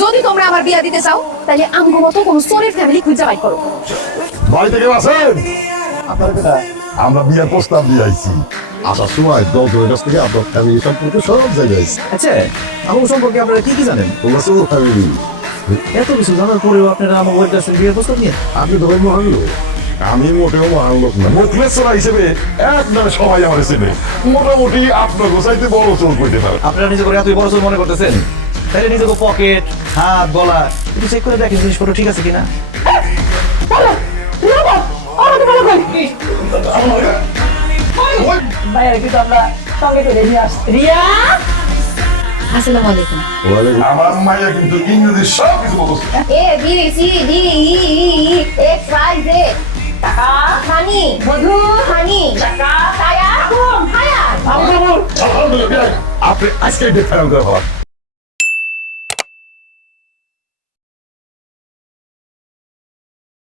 যদি তোমরা আমার বিয়া দিতে চাও তাহলে আমগো মতো কোনো সোরের ফ্যামিলি খুঁজে বাই করো। বাড়িতে কেউ আছেন? আপনার বেটা আমরা বিয়ের প্রস্তাব দিয়ে আইছি। আসার সময় দলের কাছ থেকে আপনার ফ্যামিলি সম্পর্কে সব জায়গায় আইছি। আচ্ছা আমার সম্পর্কে আপনারা কি কি জানেন? তোমরা তো ফ্যামিলি। এত কিছু জানার পরেও আপনারা আমার ওয়াইফ কাছে বিয়ের প্রস্তাব নিয়ে আপনি ধরেন মহান লোক, আমি মোটেও মহান লোক না। মুখলেশ্বরা হিসেবে এক নামে সবাই আমার চেনে। মোটামুটি আপনার গোসাইতে বড় চোর করতে পারে। আপনারা নিজে করে এতই বড় চোর মনে করতেছেন, তাহলে নিজেকে পকেট, হাত, গলা একটু চেক করে দেখেন জিনিসপত্র ঠিক আছে কিনা। ভাইয়া কিন্তু আমরা সঙ্গে করে নিয়ে আসছি। রিয়া আসসালামু আলাইকুম। আমার মাইয়া কিন্তু ইংরেজি সব কিছু বলছে। A B C D E X Y Z টাকা মানি মধু হানি টাকা টায়া হায়া আপনি আজকে ডেট ফাইনাল করে